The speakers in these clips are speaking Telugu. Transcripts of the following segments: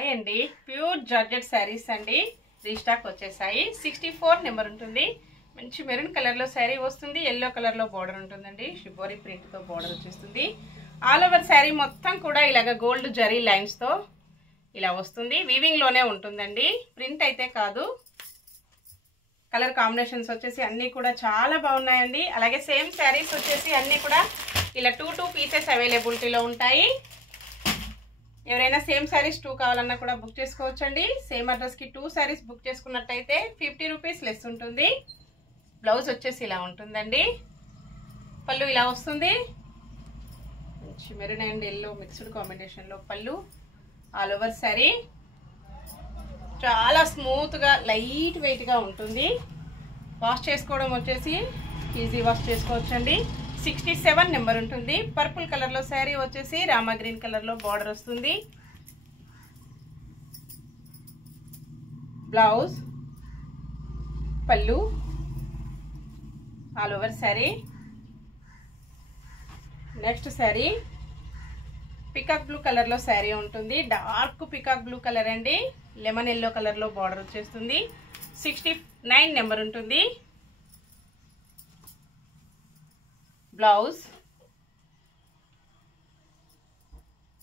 హాయ్ అండి, ప్యూర్ జార్జెట్ శారీస్ అండి. రీస్టాక్ వచ్చేసాయి. 64 నెంబర్ ఉంటుంది. మంచి మెరూన్ కలర్లో శారీ వస్తుంది. ఎల్లో కలర్లో బార్డర్ ఉంటుందండి. షిబోరి ప్రింట్తో బార్డర్ వచ్చేస్తుంది. ఆల్ ఓవర్ శారీ మొత్తం కూడా ఇలాగ గోల్డ్ జరీ లైన్స్తో ఇలా వస్తుంది. వీవింగ్లోనే ఉంటుందండి, ప్రింట్ అయితే కాదు. కలర్ కాంబినేషన్స్ వచ్చేసి అన్నీ కూడా చాలా బాగున్నాయండి. అలాగే సేమ్ శారీస్ వచ్చేసి అన్నీ కూడా ఇలా 2 పీసెస్ అవైలబిలిటీలో ఉంటాయి. ఎవరైనా సేమ్ శారీస్ 2 కావాలన్నా కూడా బుక్ చేసుకోవచ్చండి. సేమ్ అడ్రస్కి 2 శారీస్ బుక్ చేసుకున్నట్టయితే 50 రూపీస్ లెస్ ఉంటుంది. బ్లౌజ్ వచ్చేసి ఇలా ఉంటుందండి. పళ్ళు ఇలా వస్తుంది. మంచి మెరూన్ అండ్ ఎల్లో మిక్స్డ్ కాంబినేషన్లో పళ్ళు. ఆల్ ఓవర్ శారీ చాలా స్మూత్గా లైట్ వెయిట్గా ఉంటుంది. వాష్ చేసుకోవడం వచ్చేసి ఈజీ వాష్ చేసుకోవచ్చండి. 67 నెంబర్ ఉంటుంది. పర్పుల్ కలర్లో శారీ వచ్చేసి రామా గ్రీన్ కలర్లో బార్డర్ వస్తుంది. బ్లౌజ్, పళ్ళు, all over sari. Next sari peacock blue కలర్లో శారీ ఉంటుంది. డార్క్ పికాక్ బ్లూ కలర్ అండి. లెమన్ ఎల్లో కలర్లో బార్డర్ వచ్చేస్తుంది. 69 నెంబర్ ఉంటుంది. బ్లౌజ్,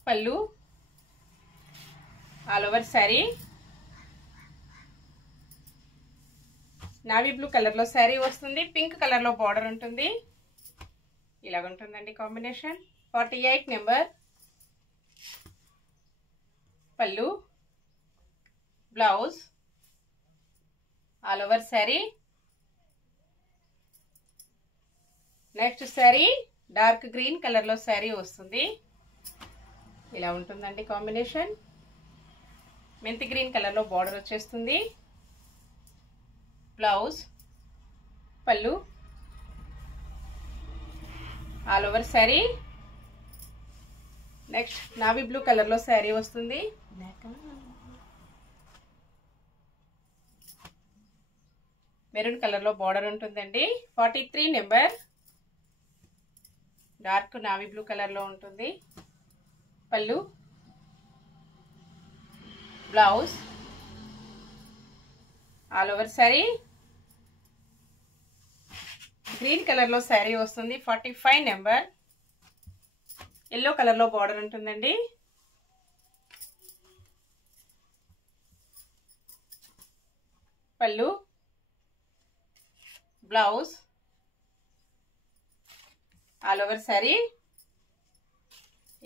పళ్ళు, all over sari. Navy blue కలర్లో శారీ వస్తుంది. పింక్ కలర్లో బార్డర్ ఉంటుంది. ఇలాగ ఉంటుందండి కాంబినేషన్. 48 నెంబర్. పళ్ళు, blouse, all over sari. Next sari dark green కలర్లో శారీ వస్తుంది. ఇలా ఉంటుందండి కాంబినేషన్. మెంతి గ్రీన్ కలర్లో బార్డర్ వచ్చేస్తుంది. బ్లౌజ్, పళ్ళు, all over sari. Next navy blue కలర్లో శారీ వస్తుంది. మెరూన్ కలర్లో బార్డర్ ఉంటుందండి. 43 నెంబర్. డార్క్ నావీ బ్లూ కలర్లో ఉంటుంది. పళ్ళు, blouse, all over sari. Green కలర్లో శారీ వస్తుంది. 45 నెంబర్. ఎల్లో కలర్లో బార్డర్ ఉంటుందండి. పళ్ళు, బ్లౌజ్, ఆల్ ఓవర్ శారీ.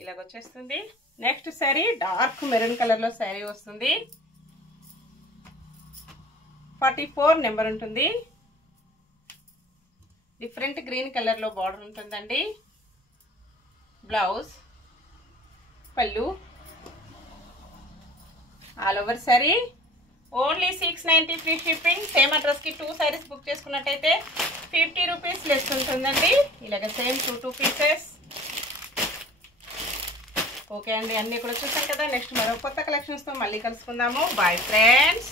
ఇలాగ వచ్చేస్తుంది. నెక్స్ట్ శారీ డార్క్ మెరూన్ కలర్లో శారీ వస్తుంది. 44 నెంబర్ ఉంటుంది. డిఫరెంట్ గ్రీన్ కలర్లో బార్డర్ ఉంటుందండి. బ్లౌజ్, పళ్ళు, all over sari. Only 690 free shipping. Same అడ్రస్కి 2 శారీస్ బుక్ చేసుకున్నట్టయితే 50 రూపీస్ లెస్ ఉంటుందండి. ఇలాగ సేమ్ 2 పీసెస్. ఓకే అండి, అన్నీ కూడా చూసాం కదా. నెక్స్ట్ మరో కొత్త కలెక్షన్స్తో మళ్ళీ కలుసుకుందాము. Bye friends.